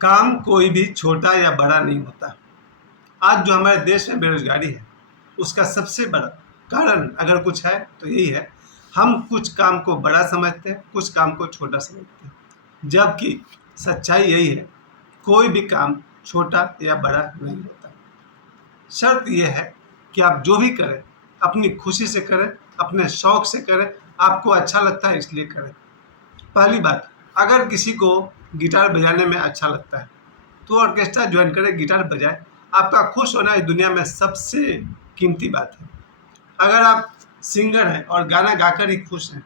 काम कोई भी छोटा या बड़ा नहीं होता। आज जो हमारे देश में बेरोजगारी है, उसका सबसे बड़ा कारण अगर कुछ है तो यही है, हम कुछ काम को बड़ा समझते हैं, कुछ काम को छोटा समझते हैं। जबकि सच्चाई यही है, कोई भी काम छोटा या बड़ा नहीं होता। शर्त यह है कि आप जो भी करें, अपनी खुशी से करें, अपने शौक से करें, आपको अच्छा लगता है इसलिए करें। पहली बात, अगर किसी को गिटार बजाने में अच्छा लगता है तो ऑर्केस्ट्रा ज्वाइन करे, गिटार बजाए। आपका खुश होना इस दुनिया में सबसे कीमती बात है। अगर आप सिंगर हैं और गाना गाकर ही खुश हैं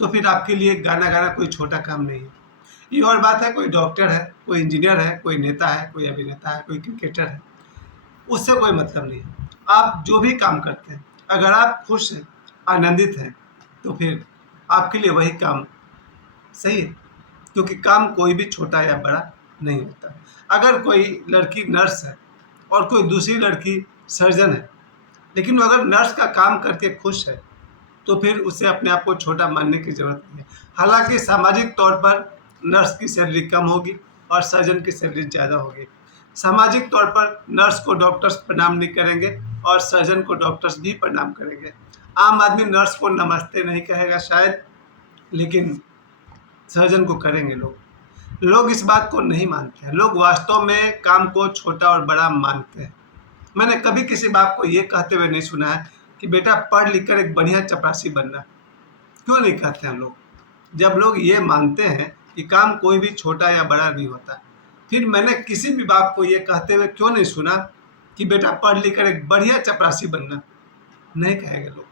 तो फिर आपके लिए गाना गाना कोई छोटा काम नहीं है। ये और बात है, कोई डॉक्टर है, कोई इंजीनियर है, कोई नेता है, कोई अभिनेता है, कोई क्रिकेटर है, उससे कोई मतलब नहीं है। आप जो भी काम करते हैं, अगर आप खुश हैं, आनंदित हैं, तो फिर आपके लिए वही काम सही है। क्योंकि काम कोई भी छोटा या बड़ा नहीं होता। अगर कोई लड़की नर्स है और कोई दूसरी लड़की सर्जन है, लेकिन वो अगर नर्स का काम करके खुश है तो फिर उसे अपने आप को छोटा मानने की ज़रूरत नहीं है। हालांकि सामाजिक तौर पर नर्स की सैलरी कम होगी और सर्जन की सैलरी ज़्यादा होगी। सामाजिक तौर पर नर्स को डॉक्टर्स प्रणाम नहीं करेंगे और सर्जन को डॉक्टर्स भी प्रणाम करेंगे। आम आदमी नर्स को नमस्ते नहीं कहेगा शायद, लेकिन सर्जन को करेंगे लोग। लोग इस बात को नहीं मानते हैं। लोग वास्तव में काम को छोटा और बड़ा मानते हैं। मैंने कभी किसी बाप को ये कहते हुए नहीं सुना है कि बेटा पढ़ लिख कर एक बढ़िया चपरासी बनना। क्यों नहीं कहते हैं लोग? जब लोग ये मानते हैं कि काम कोई भी छोटा या बड़ा नहीं होता, फिर मैंने किसी भी बाप को ये कहते हुए क्यों नहीं सुना कि बेटा पढ़ लिख कर एक बढ़िया चपरासी बनना। नहीं कहेंगे लोग,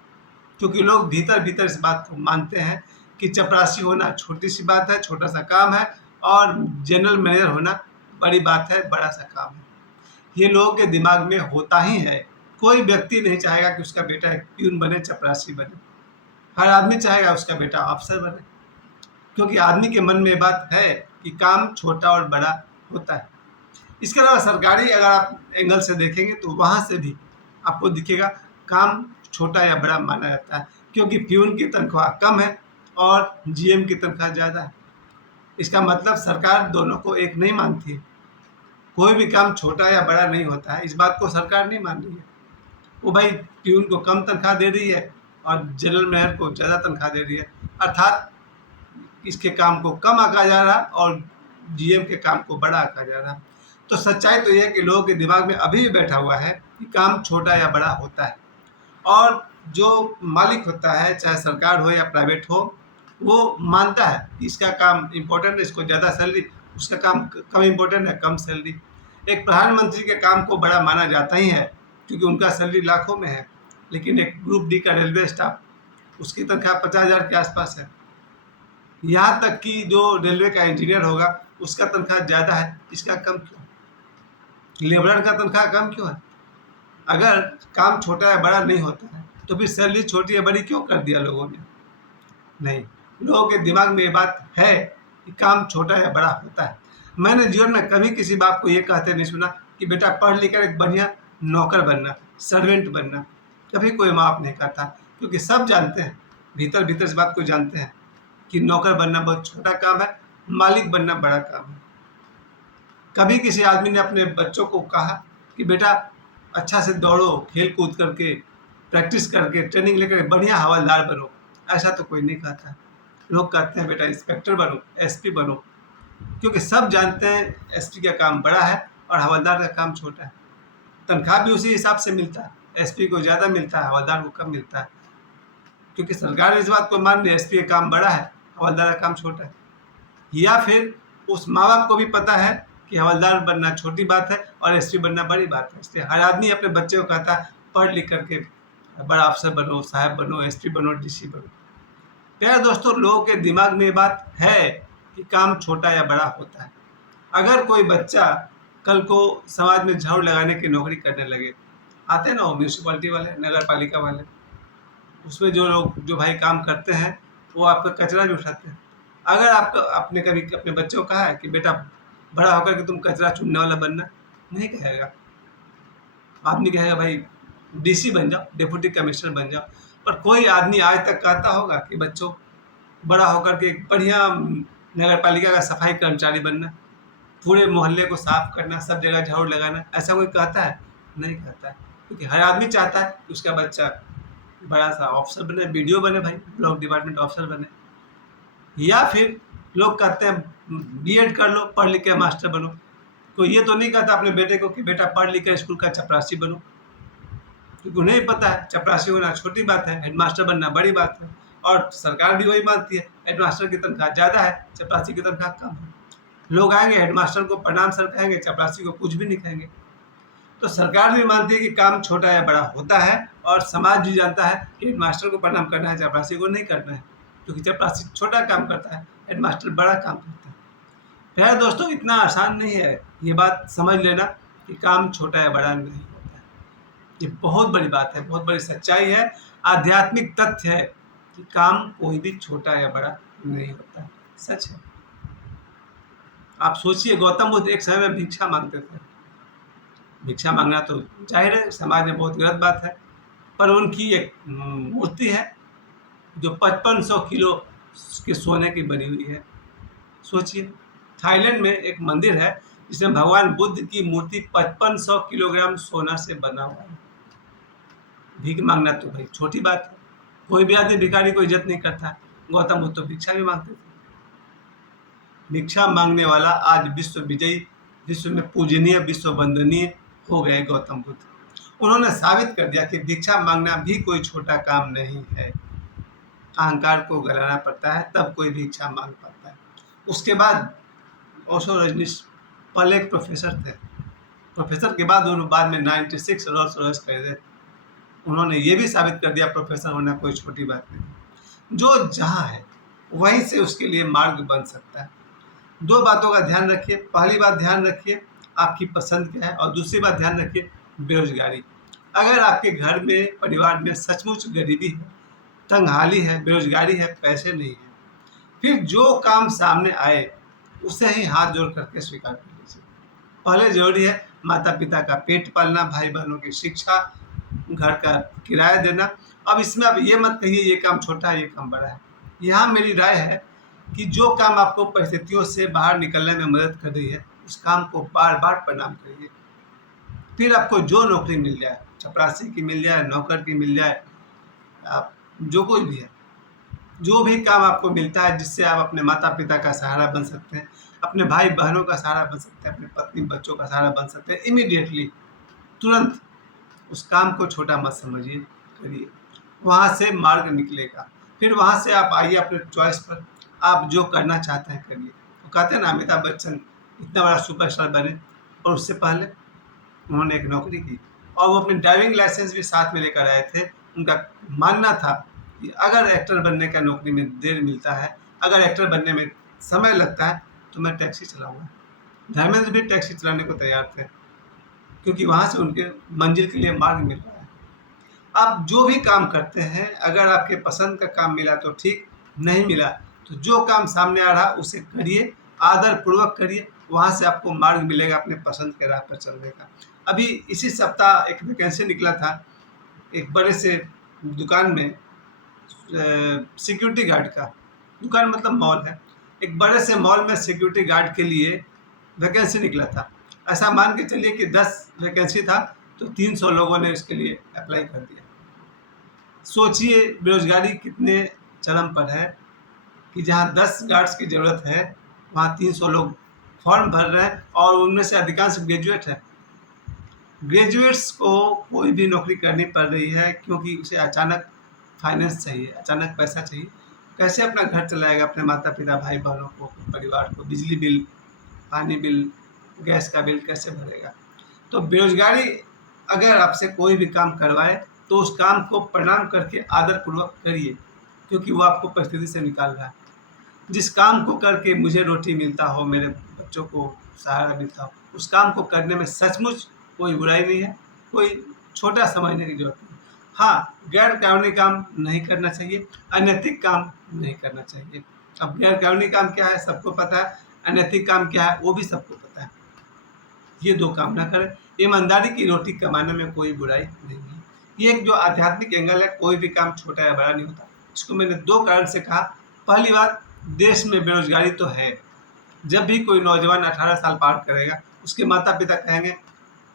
क्योंकि लोग भीतर भीतर इस बात को मानते हैं कि चपरासी होना छोटी सी बात है, छोटा सा काम है, और जनरल मैनेजर होना बड़ी बात है, बड़ा सा काम है। ये लोगों के दिमाग में होता ही है। कोई व्यक्ति नहीं चाहेगा कि उसका बेटा एक प्यून बने, चपरासी बने। हर आदमी चाहेगा उसका बेटा अफसर बने, क्योंकि आदमी के मन में ये बात है कि काम छोटा और बड़ा होता है। इसके अलावा सरकारी अगर आप एंगल से देखेंगे तो वहाँ से भी आपको दिखेगा काम छोटा या बड़ा माना जाता है, क्योंकि प्यून की तनख्वाह कम है और जीएम की तनख्वाह ज़्यादा है। इसका मतलब सरकार दोनों को एक नहीं मानती है। कोई भी काम छोटा या बड़ा नहीं होता है, इस बात को सरकार नहीं मान रही है। वो भाई प्यून को कम तनख्वाह दे रही है और जनरल मैनेजर को ज़्यादा तनख्वाह दे रही है, अर्थात इसके काम को कम आंका जा रहा और जीएम के काम को बड़ा आंका जा रहा। तो सच्चाई तो यह है कि लोगों के दिमाग में अभी भी बैठा हुआ है कि काम छोटा या बड़ा होता है, और जो मालिक होता है, चाहे सरकार हो या प्राइवेट हो, वो मानता है कि इसका काम इम्पोर्टेंट है, इसको ज़्यादा सैलरी, उसका काम कम इम्पोर्टेंट है, कम सैलरी। एक प्रधानमंत्री के काम को बड़ा माना जाता ही है क्योंकि उनका सैलरी लाखों में है, लेकिन एक ग्रुप डी का रेलवे स्टाफ, उसकी तनख्वाह 50,000 के आसपास है। यहाँ तक कि जो रेलवे का इंजीनियर होगा उसका तनख्वाह ज़्यादा है, इसका कम क्यों? लेबरर का तनख्वाह कम क्यों है? अगर काम छोटा या बड़ा नहीं होता है तो फिर सैलरी छोटी या बड़ी क्यों कर दिया लोगों ने? नहीं, लोगों के दिमाग में ये बात है कि काम छोटा या बड़ा होता है। मैंने जीवन में कभी किसी बाप को ये कहते नहीं सुना कि बेटा पढ़ लिख कर एक बढ़िया नौकर बनना, सर्वेंट बनना। कभी कोई माँ बाप नहीं कहता, क्योंकि सब जानते हैं, भीतर भीतर इस बात को जानते हैं कि नौकर बनना बहुत छोटा काम है, मालिक बनना बड़ा काम है। कभी किसी आदमी ने अपने बच्चों को कहा कि बेटा अच्छा से दौड़ो, खेल कूद करके, प्रैक्टिस करके, ट्रेनिंग लेकर बढ़िया हवलदार बनो। ऐसा तो कोई नहीं कहता। लोग कहते हैं बेटा इंस्पेक्टर बनो, एसपी बनो, क्योंकि सब जानते हैं एसपी का काम बड़ा है और हवलदार का काम छोटा है। तनख्वाह भी उसी हिसाब से मिलता है, एसपी को ज़्यादा मिलता है, हवलदार को कम मिलता है, क्योंकि सरकार इस बात को मान रही है एसपी का काम बड़ा है, हवलदार का काम छोटा है। या फिर उस माँ बाप को भी पता है कि हवलदार बनना छोटी बात है और एसपी बनना बड़ी बात है, इसलिए हर आदमी अपने बच्चे को कहता है पढ़ लिख करके बड़ा अफसर बनो, साहब बनो, एसपी बनो, डीसी बनो। प्यारे दोस्तों, लोगों के दिमाग में ये बात है कि काम छोटा या बड़ा होता है। अगर कोई बच्चा कल को समाज में झाड़ू लगाने की नौकरी करने लगे, आते हैं ना वो म्यूनसिपैलिटी वाले, नगर पालिका वाले, उसमें जो लोग जो भाई काम करते हैं वो आपका कचरा भी उठाते हैं। अगर आपका आपने कभी अपने बच्चों को कहा है कि बेटा बड़ा होकर के तुम कचरा चुनने वाला बनना, नहीं कहेगा। आदमी कहेगा भाई डीसी बन जाओ, डिप्टी कमिश्नर बन जाओ। पर कोई आदमी आज तक कहता होगा कि बच्चों बड़ा होकर के एक बढ़िया नगर पालिका का सफाई कर्मचारी बनना? पूरे मोहल्ले को साफ करना, सब जगह झाड़ू लगाना, ऐसा कोई कहता है? नहीं कहता है। क्योंकि हर आदमी चाहता है कि उसका बच्चा बड़ा सा ऑफिसर बने, बीडीओ बने, भाई ब्लॉक डिपार्टमेंट ऑफिसर बने, या फिर लोग कहते हैं बीएड कर लो, पढ़ लिख के मास्टर बनो। कोई ये तो नहीं कहता अपने बेटे को कि बेटा पढ़ लिख कर स्कूल का चपरासी बनो, क्योंकि उन्हें ही पता है चपरासी होना छोटी बात है, हेडमास्टर बनना बड़ी बात है। और सरकार भी वही मानती है, हेडमास्टर की तनख्वाह ज़्यादा है, चपरासी की तनख्वाह कम है। लोग आएंगे हेडमास्टर को प्रणाम सर कहेंगे, चपरासी को कुछ भी नहीं कहेंगे। तो सरकार भी मानती है कि काम छोटा या बड़ा होता है, और समाज भी जानता है कि हेडमास्टर को प्रणाम करना है, चपरासी को नहीं करना है, क्योंकि चपरासी छोटा काम करता है, हेडमास्टर बड़ा काम करता है। प्यारे दोस्तों, इतना आसान नहीं है, ये बात समझ लेना कि काम छोटा या बड़ा नहीं होता है। ये बहुत बड़ी बात है, बहुत बड़ी सच्चाई है, आध्यात्मिक तथ्य है कि काम कोई भी छोटा या बड़ा नहीं होता, सच है। आप सोचिए, गौतम बुद्ध एक समय में भिक्षा मांगते थे। भिक्षा मांगना तो जाहिर है समाज में बहुत गलत बात है, पर उनकी एक मूर्ति है जो 5500 किलो के सोने की बनी हुई है। सोचिए, थाईलैंड में एक मंदिर है जिसमें भगवान बुद्ध की मूर्ति 5500 किलोग्राम सोना से बना हुआ है। भीख मांगना तो भाई छोटी बात है, कोई भी आदमी भिखारी को इज्जत नहीं करता। गौतम बुद्ध तो भिक्षा भी मांगते थे। भिक्षा मांगने वाला आज विश्व विजयी, विश्व में पूजनीय, विश्व वंदनीय हो गए गौतम बुद्ध। उन्होंने साबित कर दिया कि भिक्षा मांगना भी कोई छोटा काम नहीं है। अहंकार को गलाना पड़ता है, तब कोई भिक्षा मांग पाता है। उसके बाद ओशो रजनीश पहले एक प्रोफेसर थे, प्रोफेसर के बाद उन्होंने बाद में 96 रोल्स रॉयस खरीदे। उन्होंने ये भी साबित कर दिया प्रोफेसर होना कोई छोटी बात नहीं। जो जहाँ है वहीं से उसके लिए मार्ग बन सकता है। दो बातों का ध्यान रखिए। पहली बात ध्यान रखिए आपकी पसंद क्या है, और दूसरी बात ध्यान रखिए बेरोजगारी। अगर आपके घर में, परिवार में सचमुच गरीबी है, तंगहाली है, बेरोजगारी है, पैसे नहीं है, फिर जो काम सामने आए उसे ही हाथ जोड़ करके स्वीकार कर लीजिए। पहले जरूरी है माता पिता का पेट पालना, भाई बहनों की शिक्षा, घर का किराया देना। अब इसमें आप ये मत कहिए ये काम छोटा है, ये काम बड़ा है। यहाँ मेरी राय है कि जो काम आपको परिस्थितियों से बाहर निकलने में मदद कर रही है, उस काम को बार बार प्रणाम करिए। फिर आपको जो नौकरी मिल जाए, चपरासी की मिल जाए, नौकर की मिल जाए, आप जो कोई भी है, जो भी काम आपको मिलता है जिससे आप अपने माता पिता का सहारा बन सकते हैं, अपने भाई बहनों का सहारा बन सकते हैं, अपने पत्नी बच्चों का सहारा बन सकते हैं, इमीडिएटली, तुरंत उस काम को छोटा मत समझिए, करिए। वहाँ से मार्ग निकलेगा। फिर वहाँ से आप आइए अपने चॉइस पर, आप जो करना चाहते हैं करिए। वो कहते हैं ना, अमिताभ बच्चन इतना बड़ा सुपरस्टार बने और उससे पहले उन्होंने एक नौकरी की, और वो अपनी ड्राइविंग लाइसेंस भी साथ में लेकर आए थे। उनका मानना था कि अगर एक्टर बनने का नौकरी में देर मिलता है, अगर एक्टर बनने में समय लगता है, तो मैं टैक्सी चलाऊँगा। धर्मेंद्र भी टैक्सी चलाने को तैयार थे, क्योंकि वहाँ से उनके मंजिल के लिए मार्ग मिल रहा है। आप जो भी काम करते हैं, अगर आपके पसंद का काम मिला तो ठीक, नहीं मिला तो जो काम सामने आ रहा उसे करिए, आदर पूर्वक करिए, वहाँ से आपको मार्ग मिलेगा अपने पसंद के राह पर चलने का। अभी इसी सप्ताह एक वैकेंसी निकला था एक बड़े से दुकान में, सिक्योरिटी गार्ड का। दुकान मतलब मॉल है, एक बड़े से मॉल में सिक्योरिटी गार्ड के लिए वैकेंसी निकला था। ऐसा मान के चलिए कि 10 वैकेंसी था, तो 300 लोगों ने इसके लिए अप्लाई कर दिया। सोचिए बेरोजगारी कितने चरम पर है कि जहाँ 10 गार्ड्स की ज़रूरत है, वहाँ 300 लोग फॉर्म भर रहे हैं, और उनमें से अधिकांश ग्रेजुएट हैं। ग्रेजुएट्स को कोई भी नौकरी करनी पड़ रही है क्योंकि उसे अचानक फाइनेंस चाहिए, अचानक पैसा चाहिए। कैसे अपना घर चलाएगा, अपने माता पिता, भाई बहनों को, परिवार को, बिजली बिल, पानी बिल, गैस का बिल कैसे भरेगा? तो बेरोजगारी अगर आपसे कोई भी काम करवाए तो उस काम को प्रणाम करके आदरपूर्वक करिए, क्योंकि वो आपको परिस्थिति से निकाल रहा है। जिस काम को करके मुझे रोटी मिलता हो, मेरे बच्चों को सहारा मिलता हो, उस काम को करने में सचमुच कोई बुराई नहीं है, कोई छोटा समझने की जरूरत नहीं। हाँ, गैर कानूनी काम नहीं करना चाहिए, अनैतिक काम नहीं करना चाहिए। अब गैर कानूनी काम क्या है सबको पता है, अनैतिक काम क्या है वो भी सबको पता है। ये दो काम ना करें। ईमानदारी की रोटी कमाने में कोई बुराई नहीं है। ये एक जो आध्यात्मिक एंगल है, कोई भी काम छोटा या बड़ा नहीं होता। इसको मैंने 2 कारण से कहा। पहली बात, देश में बेरोजगारी तो है, जब भी कोई नौजवान 18 साल पार करेगा, उसके माता पिता कहेंगे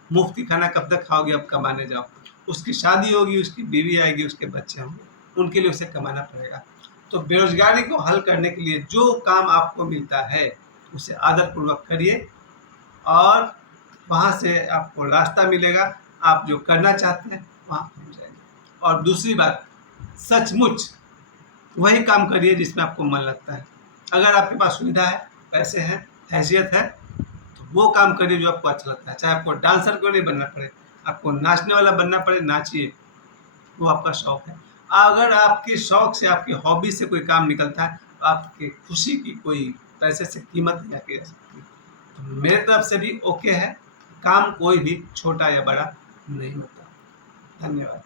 मुफ्त की खाना कब तक खाओगे, अब कमाने जाओ। उसकी शादी होगी, उसकी बीवी आएगी, उसके बच्चे होंगे, उनके लिए उसे कमाना पड़ेगा। तो बेरोजगारी को हल करने के लिए जो काम आपको मिलता है उसे आदरपूर्वक करिए और वहाँ से आपको रास्ता मिलेगा, आप जो करना चाहते हैं वहाँ पहुँच जाएंगे। और दूसरी बात, सचमुच वही काम करिए जिसमें आपको मन लगता है। अगर आपके पास सुविधा है, पैसे हैं, हैसियत है, तो वो काम करिए जो आपको अच्छा लगता है। चाहे आपको डांसर क्यों नहीं बनना पड़े, आपको नाचने वाला बनना पड़े, नाचिए, वो आपका शौक है। अगर आपके शौक से, आपकी हॉबी से कोई काम निकलता है तो आपकी खुशी की कोई पैसे से कीमत नहीं आके रह सकती। तो मेरे तरफ से भी ओके है, काम कोई भी छोटा या बड़ा नहीं होता। धन्यवाद।